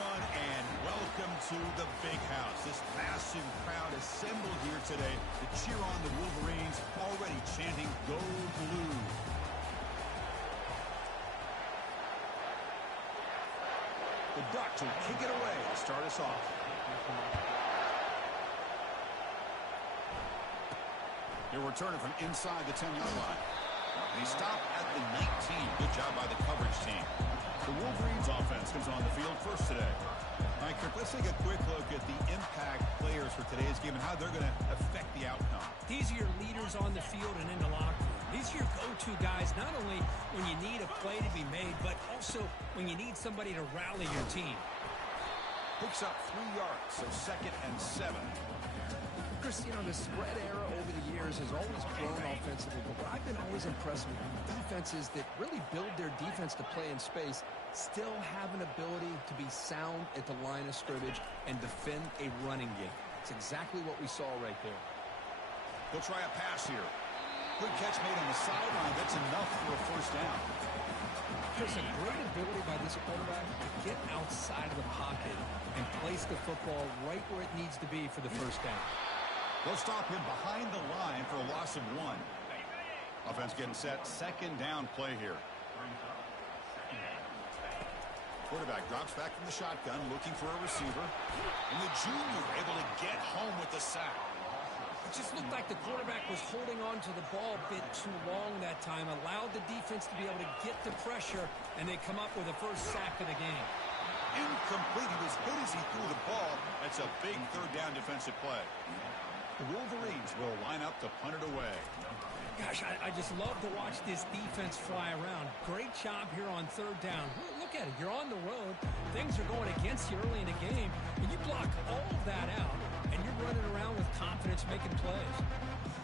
everyone, and welcome to the Big House. This massive crowd assembled here today to cheer on the Wolverines, already chanting, "Go Blue." The Ducks will kick it away to start us off. He'll return it from inside the 10-yard line. They stop at the 19. Good job by the coverage team. The Wolverines offense comes on the field first today. All right, Kirk, let's take a quick look at the impact players for today's game and how they're going to affect the outcome. These are your leaders on the field and in the locker room. These are your go-to guys, not only when you need a play to be made, but also when you need somebody to rally your team. Picks up 3 yards, so 2nd and 7. Chris, you know, the spread era over the years has always grown offensively, but what I've been always impressed with defenses that really build their defense to play in space still have an ability to be sound at the line of scrimmage and defend a running game. It's exactly what we saw right there. They'll try a pass here. Good catch made on the sideline. That's enough for a first down. There's a great ability by this quarterback to get outside of the pocket and place the football right where it needs to be for the first down. They'll stop him behind the line for a loss of 1. Offense getting set. 2nd down play here. Quarterback drops back from the shotgun, looking for a receiver. And the junior able to get home with the sack. It just looked like the quarterback was holding on to the ball a bit too long that time, allowed the defense to be able to get the pressure, and they come up with the first sack of the game. Incomplete. He was hit as he threw the ball. That's a big 3rd down defensive play. The Wolverines will line up to punt it away. Gosh, I just love to watch this defense fly around. Great job here on 3rd down. Look at it. You're on the road. Things are going against you early in the game, and you block all of that out, and you're running around with confidence making plays.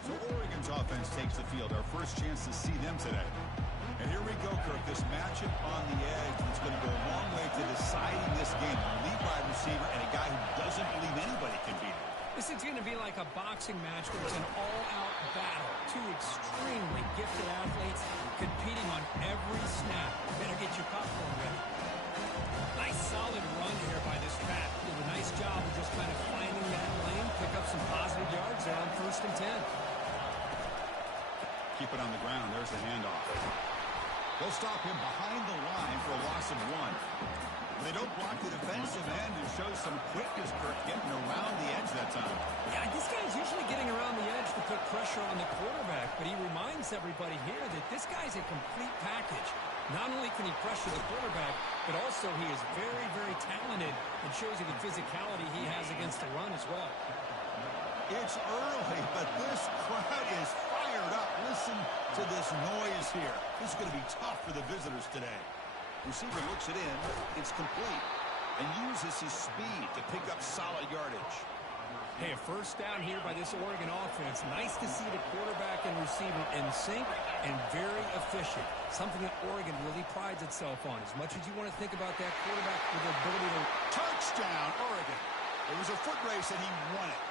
So Oregon's offense takes the field. Our first chance to see them today. And here we go, Kirk. This matchup on the edge is going to go a long way to deciding this game. A lead wide receiver and a guy who doesn't believe anybody can beat him. This is going to be like a boxing match where it's an all-out battle. 2 extremely gifted athletes competing on every snap. Better get your popcorn ready. Nice solid run here by this back. Did a nice job of just kind of finding that lane, pick up some positive yards there on 1st and 10. Keep it on the ground. There's the handoff. They'll stop him behind the line for a loss of 1. They don't block the defensive end and show some quickness, Kirk, getting around the edge that time. Yeah, this guy's usually getting around the edge to put pressure on the quarterback, but he reminds everybody here that this guy's a complete package. Not only can he pressure the quarterback, but also he is very, very talented and shows you the physicality he has against the run as well. It's early, but this crowd is fired up. Listen to this noise here. This is going to be tough for the visitors today. Receiver looks it in. It's complete. And uses his speed to pick up solid yardage. Hey, a first down here by this Oregon offense. Nice to see the quarterback and receiver in sync and very efficient. Something that Oregon really prides itself on. As much as you want to think about that quarterback with the ability to... Touchdown, Oregon. It was a foot race and he won it.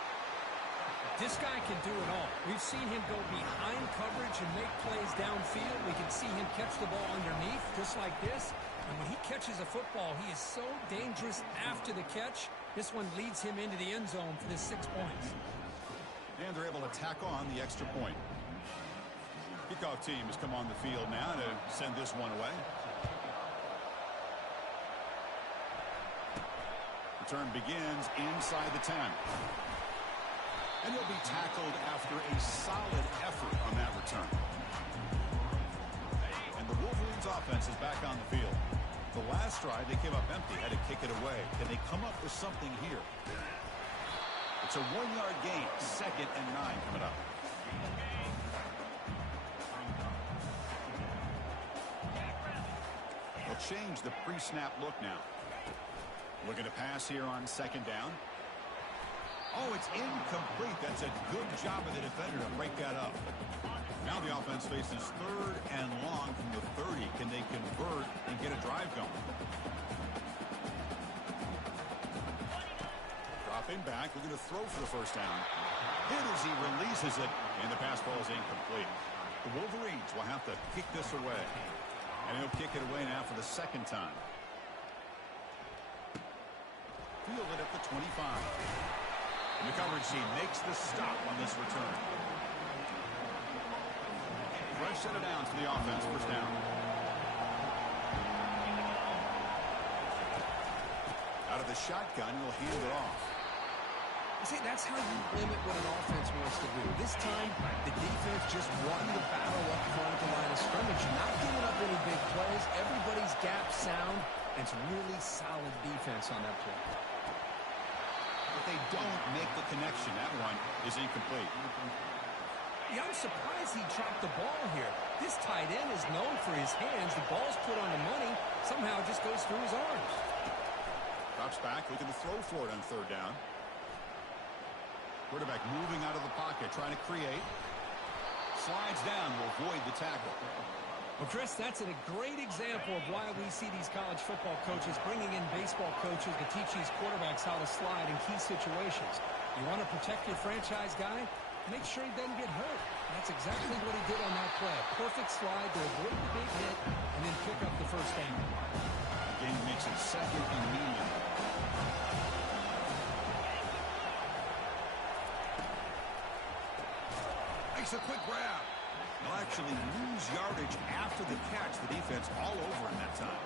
This guy can do it all. We've seen him go behind coverage and make plays downfield. We can see him catch the ball underneath just like this. And when he catches a football, he is so dangerous after the catch. This one leads him into the end zone for the 6 points. And they're able to tack on the extra point. Kickoff team has come on the field now to send this one away. Return begins inside the 10. And he'll be tackled after a solid effort on that return. And the Wolverines offense is back on the field. The last drive, they came up empty, had to kick it away. Can they come up with something here? It's a 1-yard gain, 2nd and 9 coming up. They'll change the pre-snap look now. Looking to pass here on 2nd down. Oh, it's incomplete. That's a good job of the defender to break that up. Now the offense faces 3rd and long from the 30. Can they convert and get a drive going? Dropping back, looking to throw for the first down. Hit as he releases it, and the pass ball is incomplete. The Wolverines will have to kick this away. And he'll kick it away now for the 2nd time. field it at the 25. And the coverage team makes the stop on this return. Fresh set of downs for the offense. First down. Out of the shotgun, he'll hand it off. See, that's how you limit what an offense wants to do. This time, the defense just won the battle up front at the line of scrimmage. Not giving up any big plays. Everybody's gap sound. And it's really solid defense on that play. But they don't make the connection. That one is incomplete. Yeah, I'm surprised he dropped the ball here. This tight end is known for his hands. The ball's put on the money. Somehow it just goes through his arms. Drops back, looking to throw for it on third down. Quarterback moving out of the pocket, trying to create. Slides down to avoid the tackle. Well, Chris, that's a great example of why we see these college football coaches bringing in baseball coaches to teach these quarterbacks how to slide in key situations. You want to protect your franchise guy? Make sure he doesn't get hurt. That's exactly what he did on that play. Perfect slide to avoid the big hit and then pick up the first down. Again, makes it second and medium. Makes a quick grab. He'll actually lose yardage after the catch. The defense all over him that time.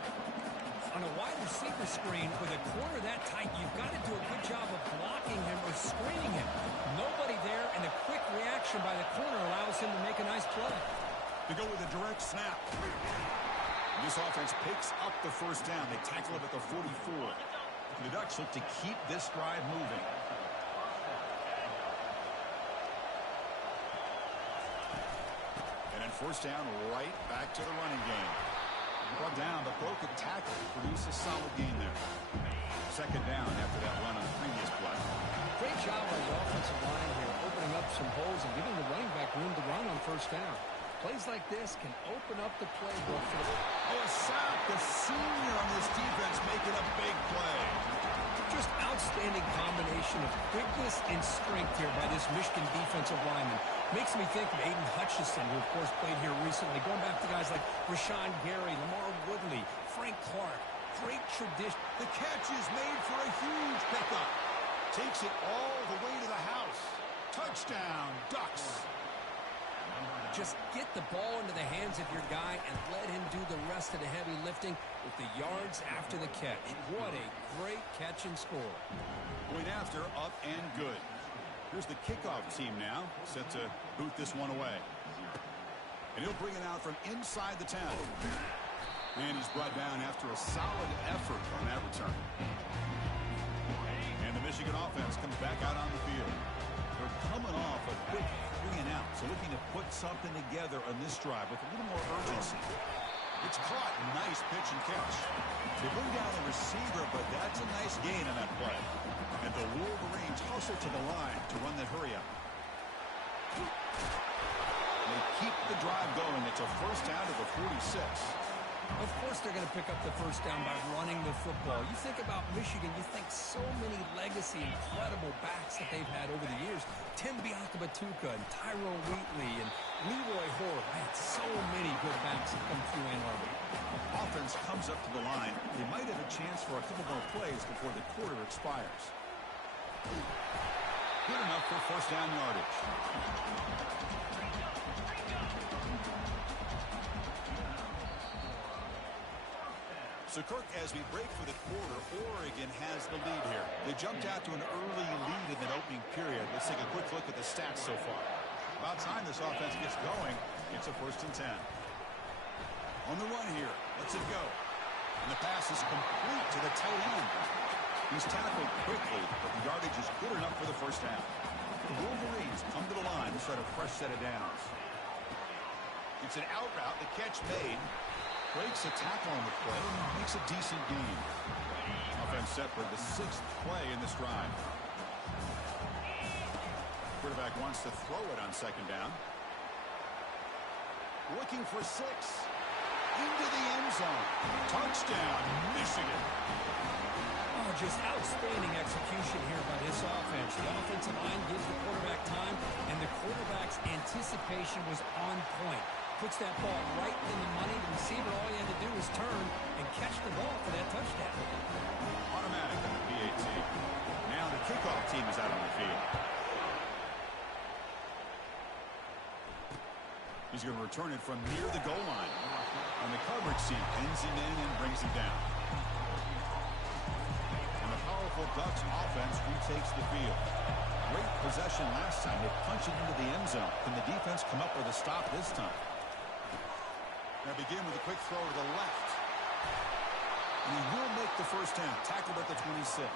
On a wide receiver screen with a corner that tight, you've got to do a good job of blocking him or screening him. Nobody there, and a quick reaction by the corner allows him to make a nice play. To go with a direct snap. And this offense picks up the first down. They tackle it at the 44. The Ducks look to keep this drive moving. And then first down, right back to the running game. Brought down, but broke a tackle. Produced a solid gain there. Second down after that run on the previous play. Great job by the offensive line here, opening up some holes and giving the running back room to run on first down. Plays like this can open up the playbook for the... Oh, a sack. The senior on this defense making a big play. Just outstanding combination of quickness and strength here by this Michigan defensive lineman. Makes me think of Aiden Hutchinson, who, of course, played here recently. Going back to guys like Rashawn Gary, Lamar Woodley, Frank Clark. Great tradition. The catch is made for a huge pickup. Takes it all the way to the house. Touchdown, Ducks. Just get the ball into the hands of your guy and let him do the rest of the heavy lifting with the yards after the catch. What a great catch and score. Point after, up and good. Here's the kickoff team now, set to boot this one away. And he'll bring it out from inside the 10. And he's brought down after a solid effort on that return. And the Michigan offense comes back out on the field. They're coming off a quick 3-and-out, so looking to put something together on this drive with a little more urgency. It's caught. Nice pitch and catch. They bring down the receiver, but that's a nice gain on that play. And the Wolverines hustle to the line to run that hurry up. They keep the drive going. It's a first down to the 46. Of course they're going to pick up the first down by running the football. You think about Michigan, you think so many legacy, incredible backs that they've had over the years. Tim Biakabatuka and Tyrone Wheatley and Leroy Hoare. Man, so many good backs have come through Ann Arbor. Offense comes up to the line. They might have a chance for a couple more plays before the quarter expires. Good enough for first down yardage. So, Kirk, as we break for the quarter, Oregon has the lead here. They jumped out to an early lead in that opening period. Let's take a quick look at the stats so far. About time this offense gets going. It's a first and 10. On the run here. Lets it go. And the pass is complete to the tight end. He's tackled quickly, but the yardage is good enough for the first down. The Wolverines come to the line to start a fresh set of downs. It's an out route. The catch made. Breaks a tackle on the play and makes a decent gain. Offense set for the 6th play in this drive. Quarterback wants to throw it on second down. Looking for 6. Into the end zone. Touchdown, Michigan. Oh, just outstanding execution here by this offense. The offensive line gives the quarterback time, and the quarterback's anticipation was on point. Puts that ball right in the money. The receiver, all he had to do was turn and catch the ball for that touchdown. Automatic on the PAT. team is out on the field. He's going to return it from near the goal line. And the coverage team pins him in and brings him down. And the powerful Ducks offense retakes the field. Great possession last time. They punch it into the end zone. Can the defense come up with a stop this time? Now begin with a quick throw to the left. And he will make the first down. Tackled at the 26.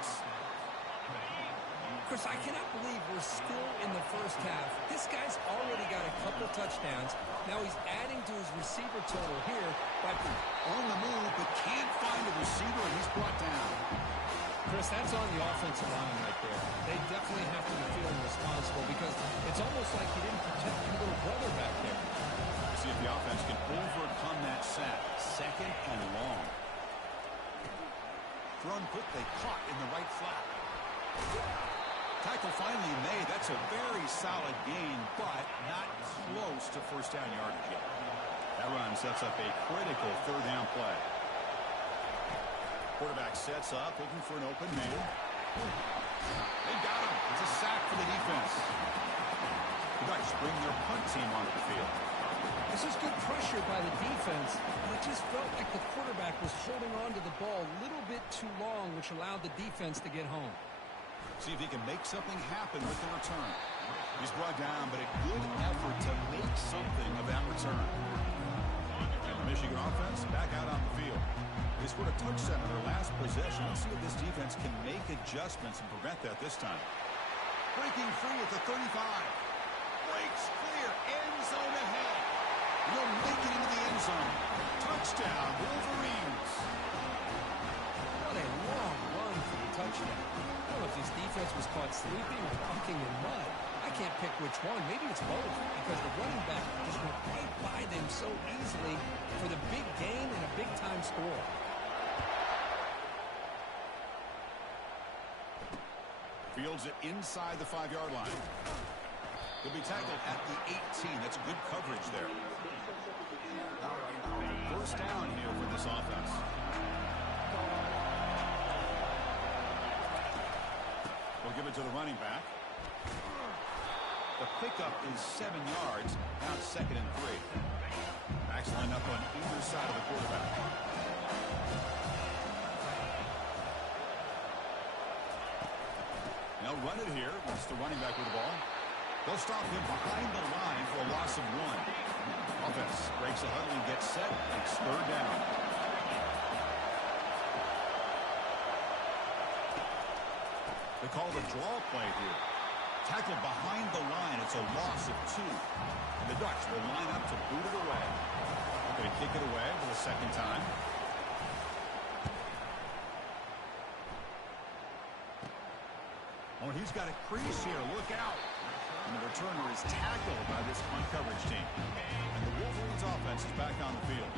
Chris, I cannot believe we're still in the first half. This guy's already got a couple touchdowns. Now he's adding to his receiver total here. But on the move, but can't find a receiver, and he's brought down. Chris, that's on the offensive line right there. They definitely have to be feeling responsible because it's almost like you didn't protect your little brother back there. See if the offense can overcome that sack. Second and long. Thrown quickly, caught in the right flat. Tackle finally made. That's a very solid gain, but not close to first down yardage yet. That run sets up a critical third down play. Quarterback sets up, looking for an open man. They got him. It's a sack for the defense. The Ducks bring their punt team onto the field. this is good pressure by the defense, but it just felt like the quarterback was holding on to the ball a little bit too long, which allowed the defense to get home. See if he can make something happen with the return. He's brought down, but a good effort to make something of that return. And the Michigan offense back out on the field. They scored a touchdown on their last possession. Let's see if this defense can make adjustments and prevent that this time. Breaking free at the 35. Breaks clear. End zone ahead. Will make it into the end zone. Touchdown, Wolverines. What a long run for the touchdown. I don't know if this defense was caught sleeping or walking in mud. I can't pick which one. Maybe it's both, because the running back just went right by them so easily for the big gain and a big-time score. Fields it inside the 5-yard line. He'll be tackled at the 18. That's good coverage there. First down here for this offense. We'll give it to the running back. The pickup is 7 yards. Now it's 2nd and 3. Backs line up on either side of the quarterback. They'll run it here. It's the running back with the ball. They'll stop him behind the line for a loss of 1. Offense breaks a huddle and gets set. It's 3rd down. They call the draw play here. Tackled behind the line. It's a loss of 2. And the Ducks will line up to boot it away. They're going to kick it away for the 2nd time. Oh, he's got a crease here. Look out. And the returner is tackled by this punt coverage team. And the Wolverines offense is back on the field.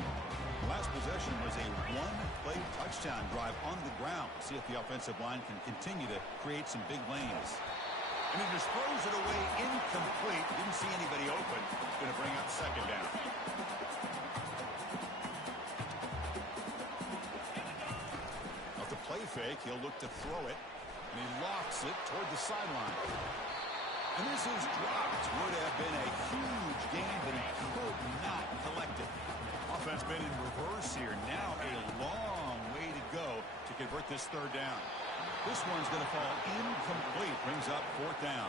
The last possession was a 1-play touchdown drive on the ground. See if the offensive line can continue to create some big lanes. And he just throws it away incomplete. Didn't see anybody open. It's going to bring up 2nd down. Off the play fake, he'll look to throw it. And he lofts it toward the sideline. And this is dropped. Would have been a huge gain, but he could not collect it. Offense been in reverse here. Now a long way to go to convert this 3rd down. This one's going to fall incomplete. Brings up 4th down.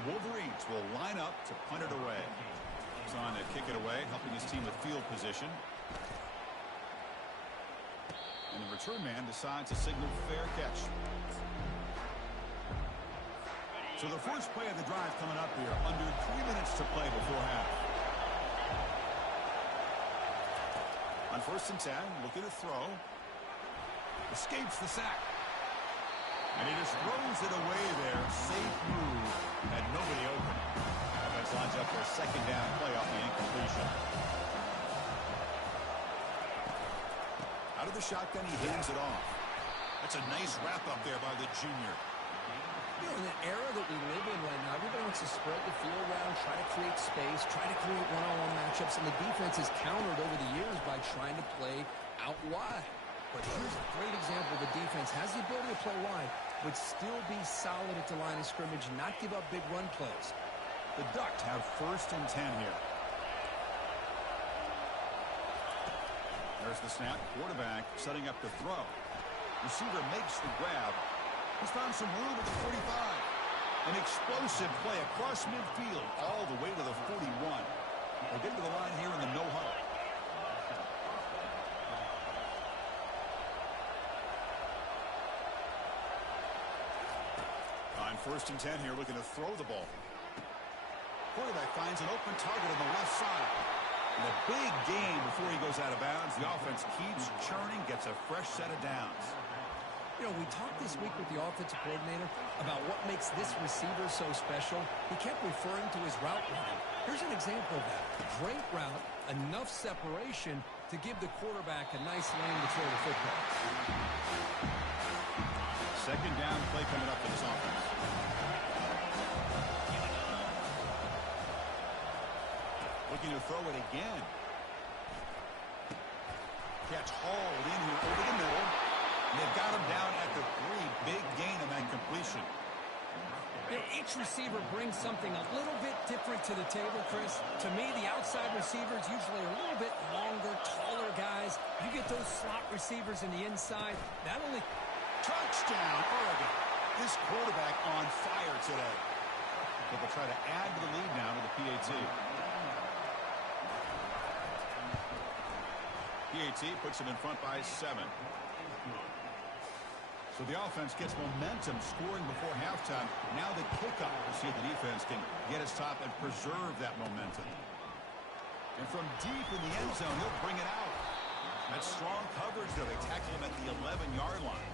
The Wolverines will line up to punt it away. He's on to kick it away, helping his team with field position. And the return man decides to signal fair catch. So the first play of the drive coming up here, under 3 minutes to play before half. On 1st and 10, looking to throw. Escapes the sack. And he just throws it away there. Safe move. Had nobody open. Offense lines up for a 2nd down play off the incompletion. Out of the shotgun, he hands it off. That's a nice wrap up there by the junior. You know, in the era that we live in right now, everybody wants to spread the field around, try to create space, try to create one-on-one matchups, and the defense has countered over the years by trying to play out wide. But here's a great example. The defense has the ability to play wide, but still be solid at the line of scrimmage and not give up big run plays. The Ducks have 1st and 10 here. There's the snap. Quarterback setting up to throw. Receiver makes the grab. He's found some room at the 45. An explosive play across midfield all the way to the 41. They'll get to the line here in the no huddle. On 1st and 10 here, looking to throw the ball. Quarterback finds an open target on the left side. And a big gain before he goes out of bounds. The offense keeps churning, gets a fresh set of downs. You know, we talked this week with the offensive coordinator about what makes this receiver so special. He kept referring to his route running. Here's an example of that. Great route, enough separation to give the quarterback a nice lane to throw the football. 2nd down play coming up for this offense. Looking to throw it again. Catch hauled in here over the middle. And they've got him down at the 3. Big gain on that completion. You know, each receiver brings something a little bit different to the table, Chris. To me, the outside receivers usually are a little bit longer, taller guys. You get those slot receivers in the inside. Not only... Touchdown, Oregon. This quarterback on fire today. But they'll try to add to the lead now to the PAT. PAT puts him in front by 7. So the offense gets momentum scoring before halftime. Now the kickoff to see if the defense can get his top and preserve that momentum. And from deep in the end zone, he'll bring it out. That's strong coverage, though. They tackle him at the 11-yard line.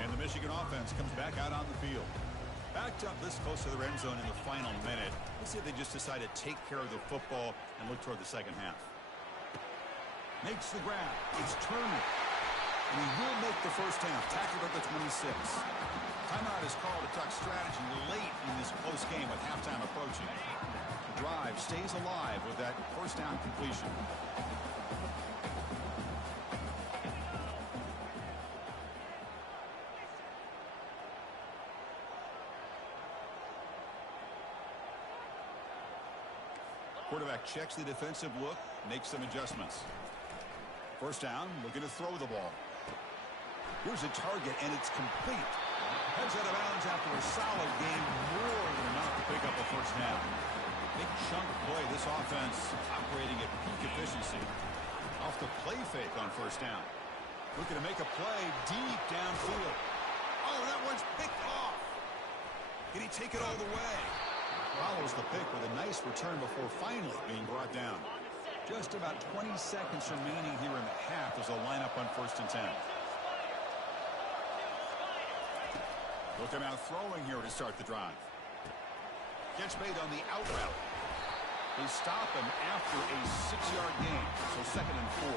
And the Michigan offense comes back out on the field. Backed up this close to the end zone in the final minute. Let's see if they just decide to take care of the football and look toward the second half. Makes the grab. It's Turner. And he will make the first half. Tackled at the 26. Timeout is called to talk strategy late in this close game with halftime approaching. The drive stays alive with that first down completion. Quarterback checks the defensive look, makes some adjustments. First down, looking to throw the ball. Here's a target, and it's complete. Heads out of bounds after a solid game, more than enough to pick up a first down. Big chunk play, this offense operating at peak efficiency. Off the play fake on first down. Looking to make a play deep downfield. Oh, that one's picked off. Can he take it all the way? Follows the pick with a nice return before finally being brought down. Just about 20 seconds remaining here in the half as they'll line up on 1st and 10. Looking out throwing here to start the drive. Gets made on the out route. They stop him after a 6-yard gain, so 2nd and 4.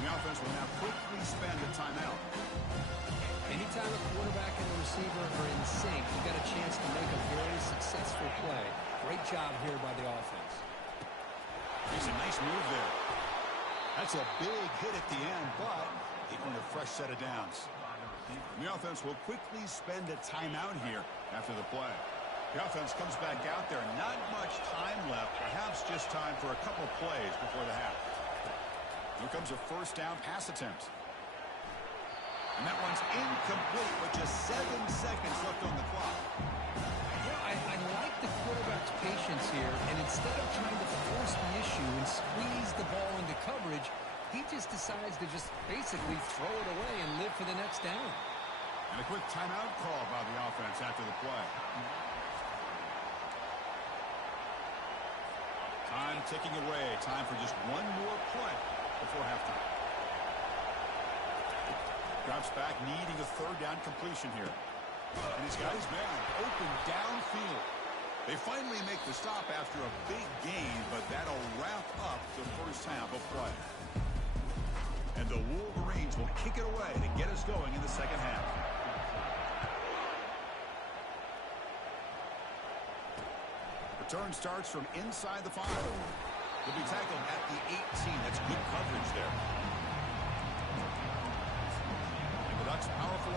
The offense will now quickly spend a timeout. Anytime a quarterback and the receiver are in sync, you've got a chance to make a very successful play. Great job here by the offense. He's a nice move there. That's a big hit at the end, but they earn a fresh set of downs. The offense will quickly spend a timeout here after the play. The offense comes back out there. Not much time left. Perhaps just time for a couple plays before the half. Here comes a first down pass attempt. And that one's incomplete with just 7 seconds left on the clock. Yeah, I like the quarterback's patience here, and instead of trying to force the issue and squeeze the ball into coverage, he just decides to just basically throw it away and live for the next down. And a quick timeout call by the offense after the play. Time ticking away. Time for just one more play before halftime. Drops back, needing a 3rd down completion here. And he's got his man open downfield. They finally make the stop after a big gain, but that'll wrap up the first half of play. And the Wolverines will kick it away to get us going in the second half. Return starts from inside the 5. They'll be tackled at the 18. That's good coverage there. Ducks powerful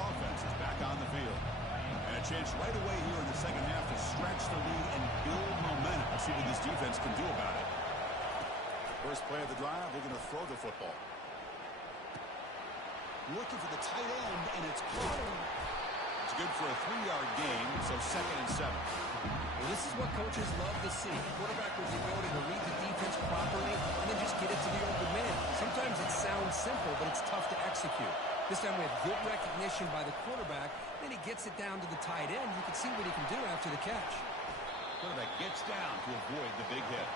chance right away here in the second half to stretch the lead and build momentum. Let's see what this defense can do about it. First play of the drive, they're going to throw the football. Looking for the tight end, and it's caught. It's good for a 3-yard gain, so 2nd and 7. Well, this is what coaches love to see. Quarterback with the ability to read the defense properly and then just get it to the open man. Sometimes it sounds simple, but it's tough to execute. This time we have good recognition by the quarterback. Then he gets it down to the tight end. You can see what he can do after the catch. Quarterback gets down to avoid the big hit.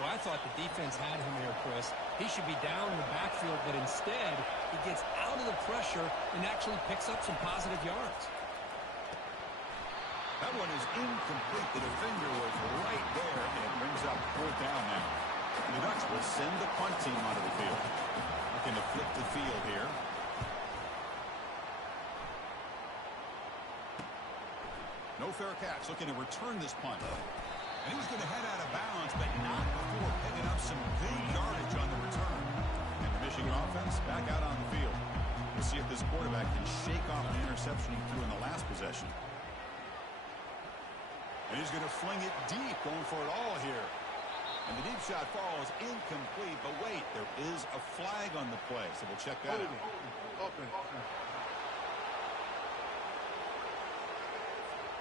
Well, I thought the defense had him here, Chris. He should be down in the backfield, but instead he gets out of the pressure and actually picks up some positive yards. That one is incomplete. The defender was right there, and it brings up 4th down now. The Ducks will send the punt team onto the field. Looking to flip the field here. No fair catch. Looking to return this punt. And he's going to head out of bounds, but not before picking up some big yardage on the return. And the Michigan offense back out on the field. We'll see if this quarterback can shake off the interception he threw in the last possession. And he's going to fling it deep, going for it all here. And the deep shot falls incomplete, but wait, there is a flag on the play, so we'll check that out.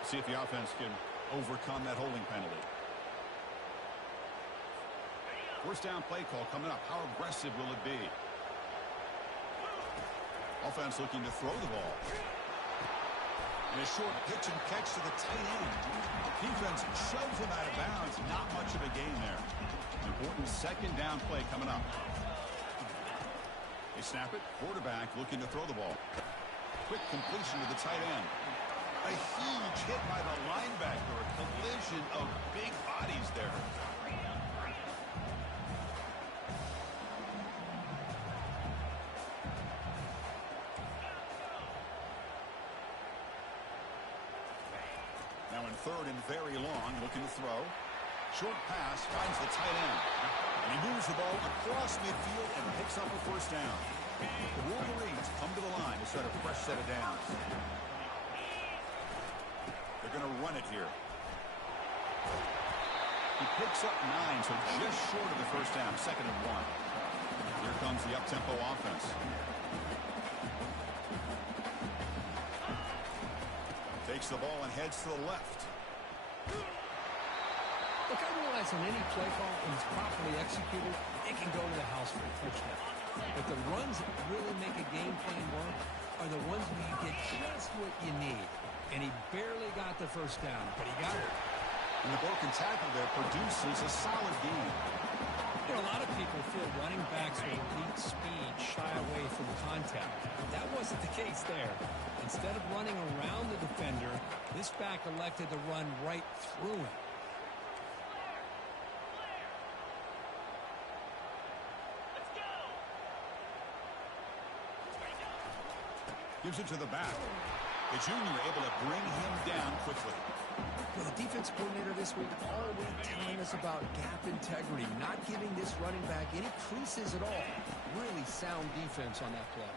See if the offense can overcome that holding penalty. First down play call coming up. How aggressive will it be? Offense looking to throw the ball. And a short pitch and catch to the tight end. Defense shoves him out of bounds. Not much of a gain there. Important 2nd down play coming up. They snap it. Quarterback looking to throw the ball. Quick completion to the tight end. A huge hit by the linebacker. A collision of big bodies there. Now in 3rd and very long, looking to throw. Short pass finds the tight end. And he moves the ball across midfield and picks up a 1st down. The Wolverines come to the line to start a fresh set of downs. They're going to run it here. He picks up 9, so just short of the 1st down, 2nd and 1. Here comes the up-tempo offense. Takes the ball and heads to the left. Look, I realize on any play call, when it's properly executed, it can go to the house for a touchdown. But the runs that really make a game plan work are the ones where you get just what you need. And he barely got the 1st down, but he got it. And the broken tackle there produces a solid gain. You know, a lot of people feel running backs with elite speed shy away from contact. That wasn't the case there. Instead of running around the defender, this back elected to run right through him. Gives it to the back. The junior able to bring him down quickly. Well, the defense coordinator this week all week telling us about gap integrity, not giving this running back any creases at all. Really sound defense on that play.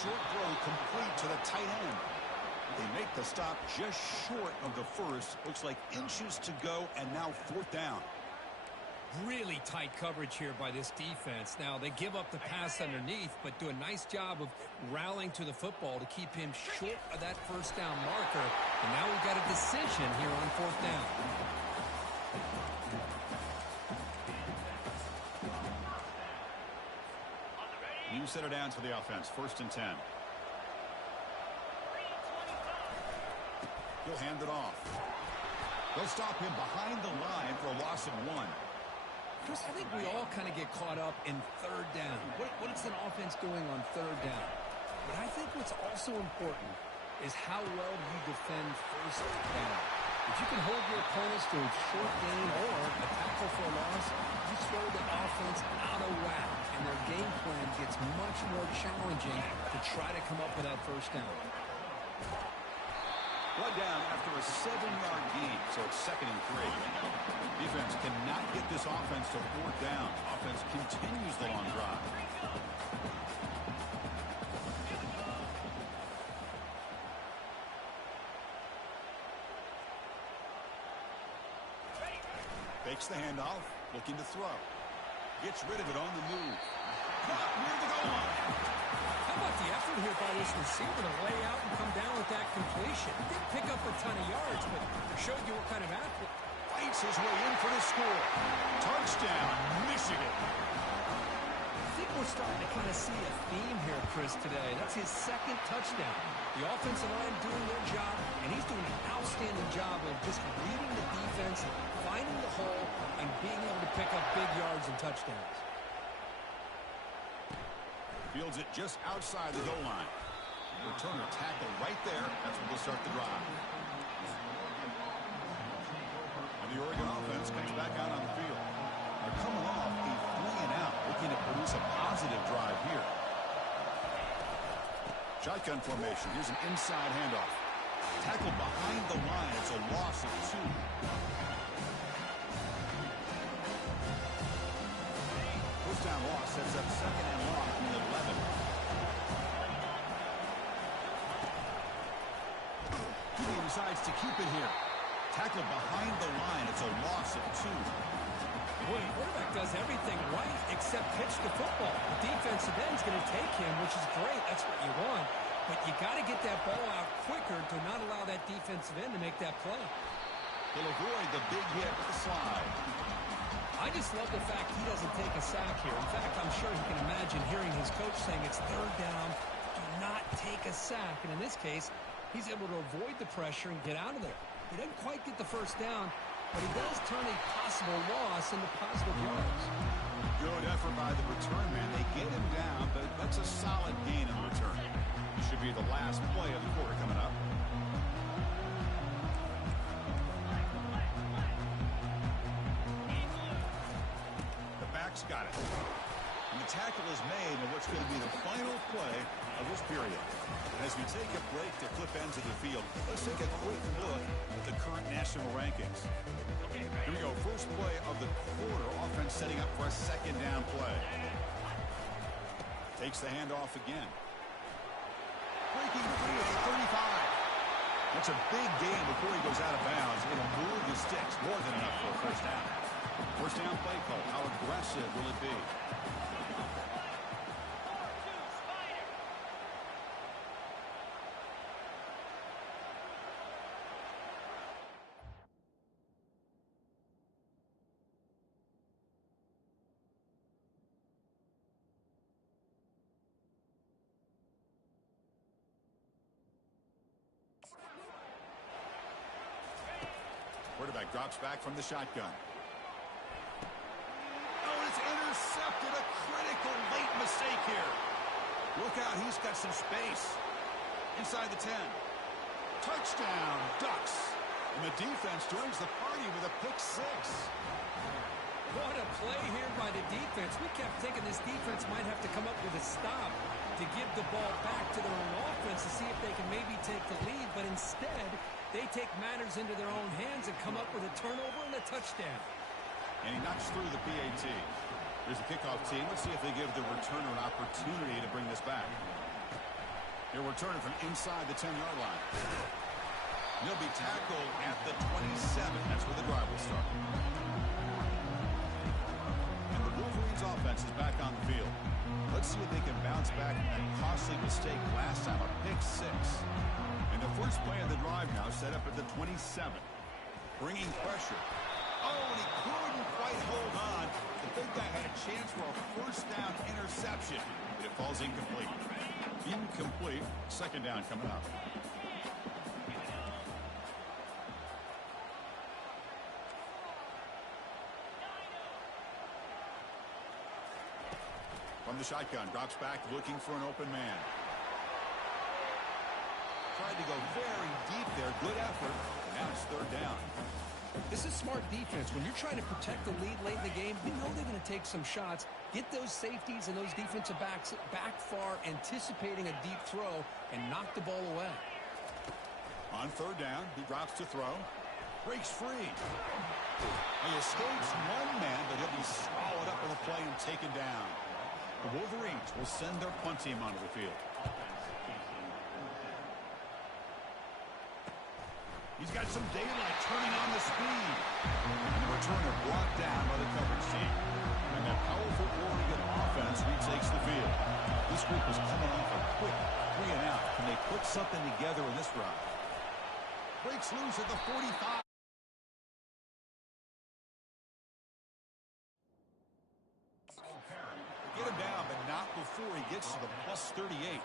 Short throw complete to the tight end. They make the stop just short of the 1st. Looks like inches to go, and now 4th down. Really tight coverage here by this defense. Now, they give up the pass underneath, but do a nice job of rallying to the football to keep him short of that 1st down marker. And now we've got a decision here on 4th down. You set it down to the offense. 1st and 10. He'll hand it off. They'll stop him behind the line for a loss of 1. Chris, I think we all kind of get caught up in 3rd down. What is an offense doing on 3rd down? But I think what's also important is how well you defend 1st down. If you can hold your opponents to a short gain or a tackle for a loss, you throw the offense out of whack, and their game plan gets much more challenging to try to come up with that 1st down. Blood down after a 7-yard gain, so it's 2nd and 3. Defense cannot get this offense to 4th down. Offense continues the long drive. Takes the handoff, looking to throw. Gets rid of it on the move. Caught near the goal line. How about the effort here by this receiver to lay out and come down with that completion? He didn't pick up a ton of yards, but showed you what kind of athlete. Fights his way in for the score. Touchdown, Michigan. I think we're starting to kind of see a theme here, Chris, today. That's his second touchdown. The offensive line doing their job, and he's doing an outstanding job of just reading the defense, finding the hole, and being able to pick up big yards and touchdowns. Fields it just outside the goal line. Returner tackle right there. That's where they'll start the drive. And the Oregon offense comes back out on the field. They're coming off a 3-and-out, looking to produce a positive drive here. Shotgun formation. Here's an inside handoff. Tackled behind the line. It's a loss of 2. First down loss sets up second and long from the 11. He decides to keep it here. Tackled behind the line. It's a loss of 2. Boy, the quarterback does everything right except pitch the football. The defensive end's going to take him, which is great. That's what you want. But you got to get that ball out quicker to not allow that defensive end to make that play. He'll avoid the big hit with the slide. I just love the fact he doesn't take a sack here. In fact, I'm sure he can imagine hearing his coach saying it's third down, do not take a sack. And in this case, he's able to avoid the pressure and get out of there. He doesn't quite get the first down, but he does turn a possible loss into positive yards. Good effort by the return man. They get him down, but that's a solid gain in return. It should be the last play of the quarter coming up. The back's got it. And the tackle is made in what's going to be the final play of this period. And as we take a break to flip ends of the field, let's take a quick look at the current national rankings. Here we go. First play of the quarter. Offense setting up for a second down play. Takes the handoff again. Breaking free at the 35. That's a big gain before he goes out of bounds. It'll move the sticks. More than enough for a first down. First down play call. How aggressive will it be? Quarterback drops back from the shotgun. Oh, it's intercepted. A critical late mistake here. Look out, he's got some space. Inside the 10. Touchdown, Ducks. And the defense joins the party with a pick 6. What a play here by the defense. We kept thinking this defense might have to come up with a stop to give the ball back to their own offense to see if they can maybe take the lead. But instead, they take matters into their own hands and come up with a turnover and a touchdown. And he knocks through the PAT. Here's the kickoff team. Let's see if they give the returner an opportunity to bring this back. He'll return it from inside the 10-yard line. He'll be tackled at the 27. That's where the drive will start. And the Wolverines offense is back on the field. Let's see if they can bounce back from that costly mistake last time, a pick 6. And the first play of the drive now set up at the 27. Bringing pressure. Oh, and he couldn't quite hold on. The big guy had a chance for a first down interception, but it falls incomplete. Incomplete. Second down coming up. From the shotgun, drops back looking for an open man. Tried to go very deep there. Good effort. Now it's third down. This is smart defense. When you're trying to protect the lead late in the game, you know they're going to take some shots, get those safeties and those defensive backs back far, anticipating a deep throw, and knock the ball away. On third down, he drops to throw. Breaks free. He escapes one man, but he'll be swallowed up on the play and taken down. The Wolverines will send their punt team onto the field. He's got some daylight turning on the speed. And the returner brought down by the coverage team. And that powerful Oregon offense retakes the field. This group is coming off a quick 3-and-out. Can they put something together in this drive? Breaks loose at the 45. Get him down, but not before he gets to the plus 38.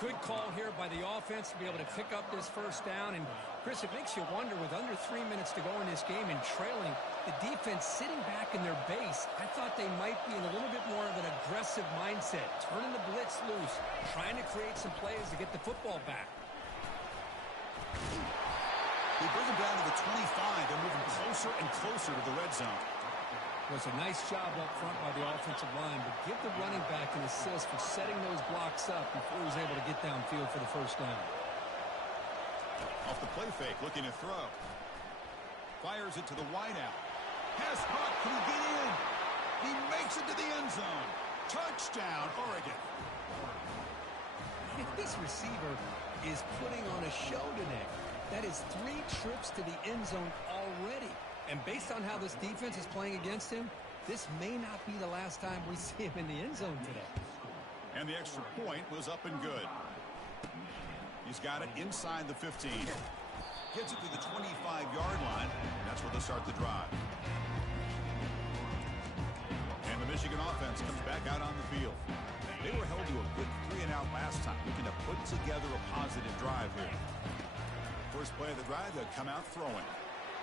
Good call here by the offense to be able to pick up this first down. And, Chris, it makes you wonder, with under 3 minutes to go in this game and trailing, the defense sitting back in their base, I thought they might be in a little bit more of an aggressive mindset, turning the blitz loose, trying to create some plays to get the football back. They bring him down to the 25. They're moving closer and closer to the red zone. It was a nice job up front by the offensive line, but give the running back an assist for setting those blocks up before he was able to get downfield for the first down. Off the play fake, looking to throw. Fires it to the wideout. Pass caught, can he get in? He makes it to the end zone. Touchdown, Oregon. This receiver is putting on a show today. That is 3 trips to the end zone already. And based on how this defense is playing against him, this may not be the last time we see him in the end zone today. And the extra point was up and good. He's got it inside the 15. Gets it to the 25-yard line. That's where they'll start the drive. And the Michigan offense comes back out on the field. They were held to a good 3-and-out last time, looking to put together a positive drive here. First play of the drive, they'll come out throwing.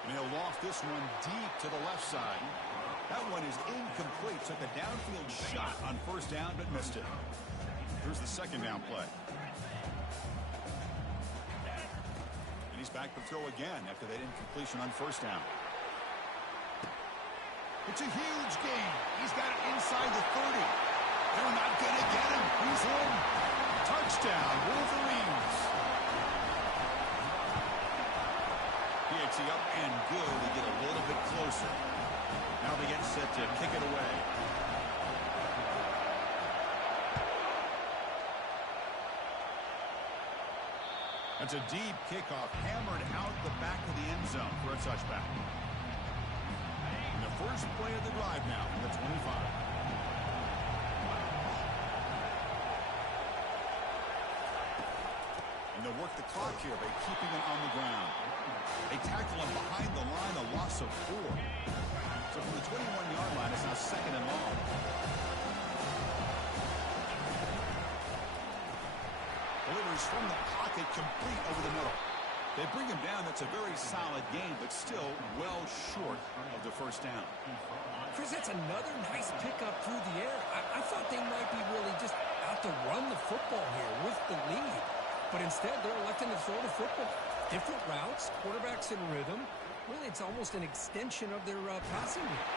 And he'll loft this one deep to the left side. That one is incomplete. Took a downfield shot on first down, but missed it. Here's the second down play. And he's back to throw again after that incompletion on first down. It's a huge gain. He's got it inside the 30. They're not going to get him. He's in. Touchdown, Wolverines. PAT up and good. They get a little bit closer. Now they get set to kick it away. That's a deep kickoff, hammered out the back of the end zone for a touchback. And the first play of the drive now from the 25. And they'll work the clock here by keeping it on the ground. They tackle him behind the line, a loss of 4. So from the 21-yard line, it's now second and long. Delivers from the pocket, complete over the middle. They bring him down. That's a very solid game, but still well short of the first down. Chris, that's another nice pickup through the air. I thought they might be really just out to run the football here with the lead. But instead, they're electing to throw the football. Different routes, quarterbacks in rhythm. Really, it's almost an extension of their passing game.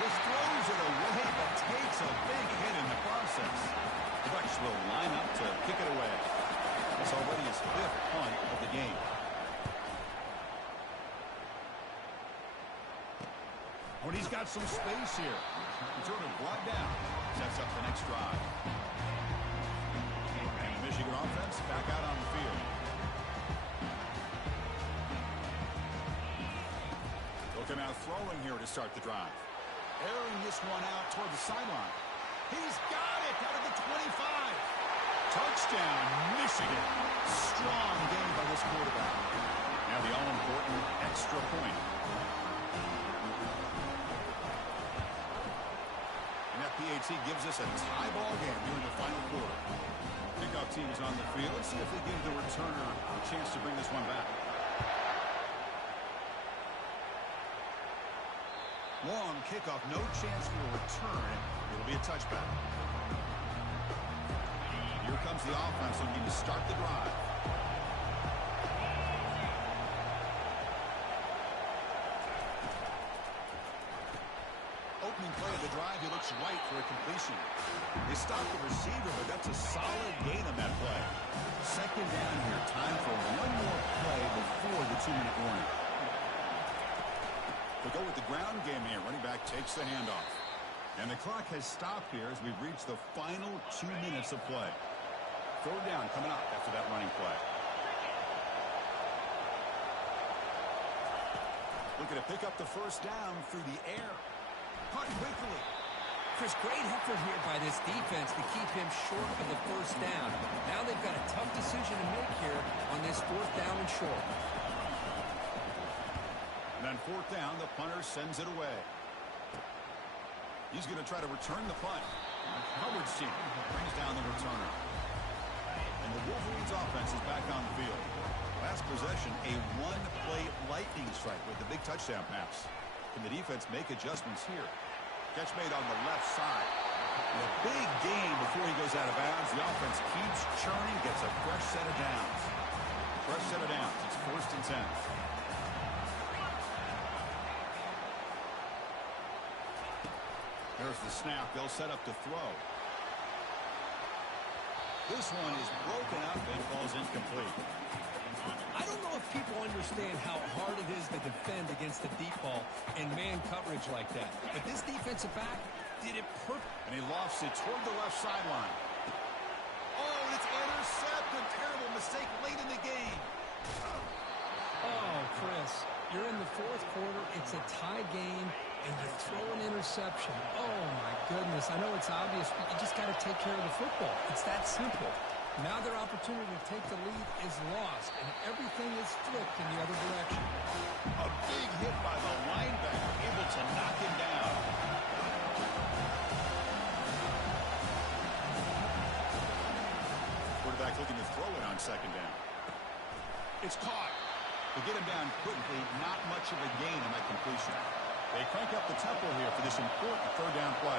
Just throws it away, but takes a big hit in the process. The Bucs will line up to kick it away. It's already his 5th punt of the game. When he's got some space here. Returner brought down. Sets up the next drive. Michigan offense back out on the field. They'll come out throwing here to start the drive. Airing this one out toward the sideline. He's got it out of the 25. Touchdown, Michigan. Strong game by this quarterback. Now the all-important extra point. And that PAT gives us a tie ball game here in the final quarter. Kickoff team is on the field. Let's see if they give the returner a chance to bring this one back. Long kickoff, no chance for a return. It'll be a touchback. Here comes the offense looking to start the drive. Opening play of the drive, he looks right for a completion. They stop the receiver, but that's a solid gain on that play. Second down here, time for one more play before the 2-minute warning. We'll go with the ground game here. Running back takes the handoff. And the clock has stopped here as we've reached the final 2 minutes of play. Third down coming up after that running play. Looking to pick up the first down through the air. Caught quickly. Chris, great effort here by this defense to keep him short of the first down. Now they've got a tough decision to make here on this fourth down and short. And on fourth down, the punter sends it away. He's going to try to return the punt. Hubbard's team brings down the returner. And the Wolverines offense is back on the field. Last possession, a one-play lightning strike with the big touchdown pass. Can the defense make adjustments here? Catch made on the left side. And a big gain before he goes out of bounds. The offense keeps churning, gets a fresh set of downs. Fresh set of downs. It's 1st and 10. There's the snap. They'll set up to throw. This one is broken up and falls incomplete. I don't know if people understand how hard it is to defend against the deep ball and man coverage like that. But this defensive back did it perfect. And he lofts it toward the left sideline. Oh, and it's intercepted. Terrible mistake late in the game. Oh, Chris, you're in the fourth quarter. It's a tie game, and you throw an interception. Oh, my goodness. I know it's obvious, but you just got to take care of the football. It's that simple. Now their opportunity to take the lead is lost, and everything is flipped in the other direction. A big hit by the linebacker, able to knock him down. Quarterback looking to throw it on second down. It's caught. To get him down quickly, not much of a gain on that completion. They crank up the tempo here for this important third down play.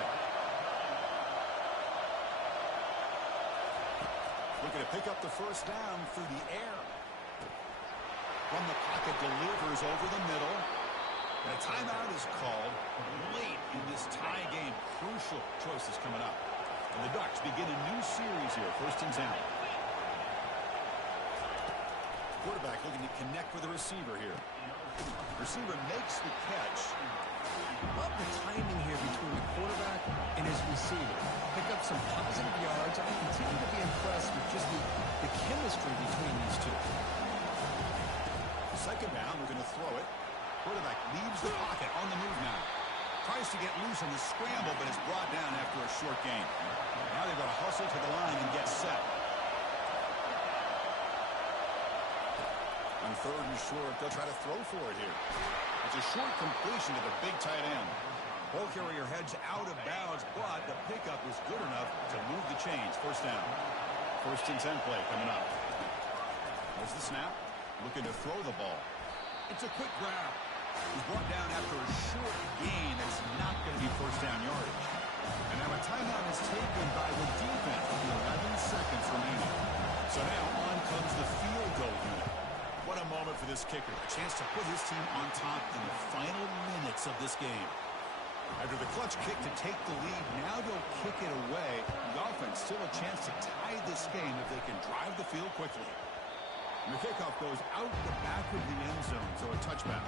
Looking to pick up the first down through the air. From the pocket, delivers over the middle. And a timeout is called late in this tie game. Crucial choices coming up. And the Ducks begin a new series here, 1st and 10. Quarterback looking to connect with the receiver here. Receiver makes the catch. Love the timing here between the quarterback and his receiver. Pick up some positive yards. I continue to be impressed with just the chemistry between these two. Second down, we're going to throw it. Quarterback leaves the pocket on the move now. Tries to get loose on the scramble, but is brought down after a short gain. Now they've got to hustle to the line and get set. On 3rd and short, they'll try to throw for it here. It's a short completion to the big tight end. Ball carrier heads out of bounds, but the pickup was good enough to move the chains. First down. 1st and 10 play coming up. There's the snap. Looking to throw the ball. It's a quick grab. He's brought down after a short gain. That's not going to be first down yardage. And now a timeout is taken by the defense with 11 seconds remaining. So now on comes the field goal unit. What a moment for this kicker. A chance to put his team on top in the final minutes of this game. After the clutch kick to take the lead, now they'll kick it away. The offense still a chance to tie this game if they can drive the field quickly. And the kickoff goes out the back of the end zone, so a touchback.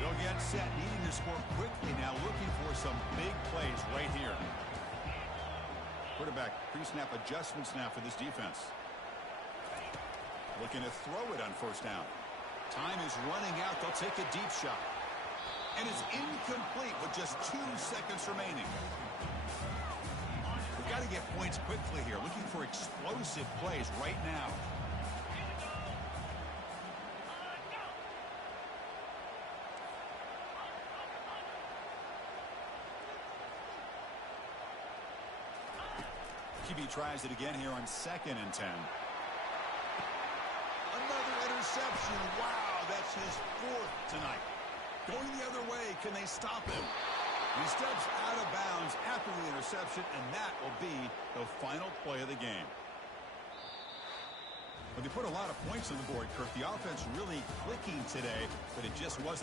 They'll get set, needing to score quickly now, looking for some big plays right here. Quarterback pre-snap adjustments now for this defense. Looking to throw it on first down. Time is running out. They'll take a deep shot. And it's incomplete with just 2 seconds remaining. We've got to get points quickly here. Looking for explosive plays right now. QB tries it again here on 2nd and 10. Another interception. Wow, that's his 4th tonight. Going the other way, can they stop him? He steps out of bounds after the interception, and that will be the final play of the game. Well, they put a lot of points on the board, Kirk. The offense really clicking today, but it just wasn't